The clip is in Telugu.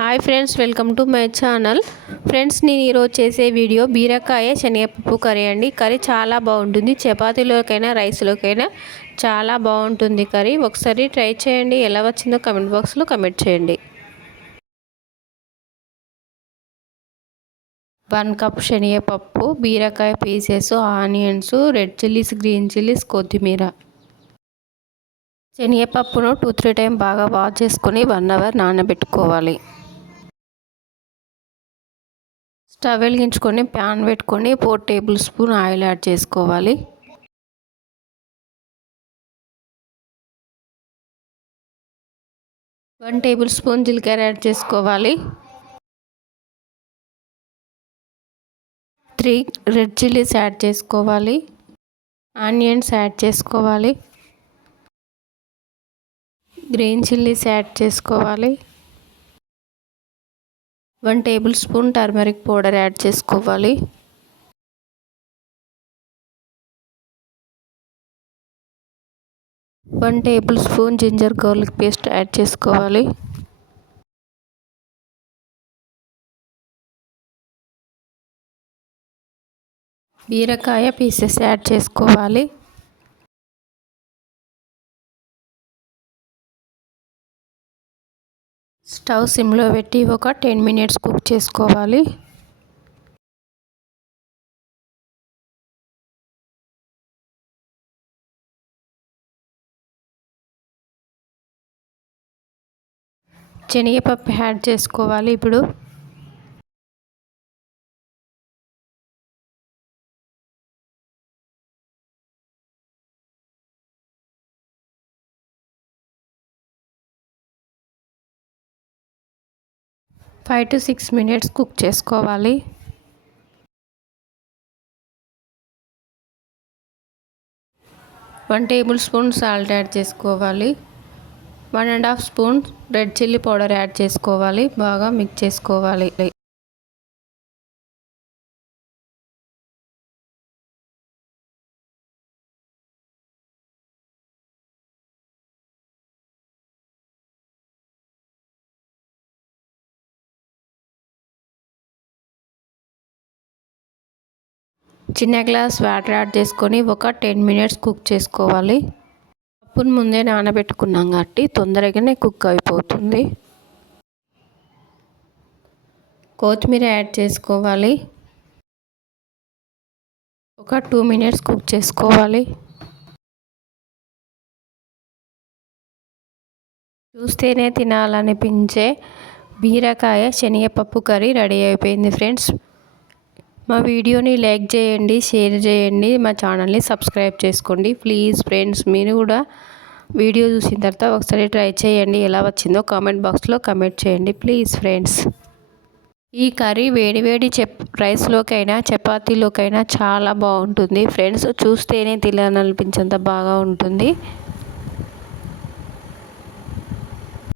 Hi friends, welcome to my channel. Friends, నేను ఈరోజు చేసే వీడియో బీరకాయ శనగపప్పు కర్రీ అండి. కర్రీ చాలా బాగుంటుంది. చపాతీలోకైనా రైస్లోకైనా చాలా బాగుంటుంది కర్రీ. ఒకసారి ట్రై చేయండి. ఎలా వచ్చిందో కమెంట్ బాక్స్లో కమెంట్ చేయండి. 1 కప్ శనగపప్పు, బీరకాయ pieces, onions, red chillies, green chillies, కొత్తిమీర. శనగపప్పును 2-3 టైం బాగా వాష్ చేసుకొని 1 అవర్ నానబెట్టుకోవాలి. స్టవ్ వెలిగించుకొని ప్యాన్ పెట్టుకొని 4 టేబుల్ స్పూన్ ఆయిల్ యాడ్ చేసుకోవాలి. వన్ టేబుల్ స్పూన్ జీలకర్ర యాడ్ చేసుకోవాలి. 3 రెడ్ చిల్లీస్ యాడ్ చేసుకోవాలి. ఆనియన్స్ యాడ్ చేసుకోవాలి. గ్రీన్ చిల్లీస్ యాడ్ చేసుకోవాలి. 1 tablespoon turmeric powder add చేసుకోవాలి. 1 tablespoon ginger garlic paste add చేసుకోవాలి. బీరకాయ పీసెస్ యాడ్ చేసుకోవాలి. స్టవ్ సిమ్లో పెట్టి ఒక 10 మినిట్స్ కుక్ చేసుకోవాలి. శనగపప్పు యాడ్ చేసుకోవాలి. ఇప్పుడు ఫైవ్ టు 6 మినిట్స్ కుక్ చేసుకోవాలి. One table spoon salt add చేసుకోవాలి. 1.5 spoon red chilli powder add చేసుకోవాలి. బాగా మిక్స్ చేసుకోవాలి. చిన్న గ్లాస్ వాటర్ యాడ్ చేసుకొని ఒక 10 మినిట్స్ కుక్ చేసుకోవాలి. పప్పును ముందే నానబెట్టుకున్నాం కాబట్టి తొందరగానే కుక్ అయిపోతుంది. కొత్తిమీర యాడ్ చేసుకోవాలి. ఒక 2 మినిట్స్ కుక్ చేసుకోవాలి. చూస్తేనే తినాలనిపించే బీరకాయ శనగపప్పు కర్రీ రెడీ అయిపోయింది. ఫ్రెండ్స్, మా వీడియోని లైక్ చేయండి, షేర్ చేయండి, మా ఛానల్ని సబ్స్క్రైబ్ చేసుకోండి. ప్లీజ్ ఫ్రెండ్స్, మీరు కూడా వీడియో చూసిన తర్వాత ఒకసారి ట్రై చేయండి. ఎలా వచ్చిందో కామెంట్ బాక్స్లో కమెంట్ చేయండి. ప్లీజ్ ఫ్రెండ్స్, ఈ కర్రీ వేడి రైస్లోకైనా చపాతీలోకైనా చాలా బాగుంటుంది. ఫ్రెండ్స్, చూస్తేనే తినాలనిపించేంత బాగా ఉంటుంది.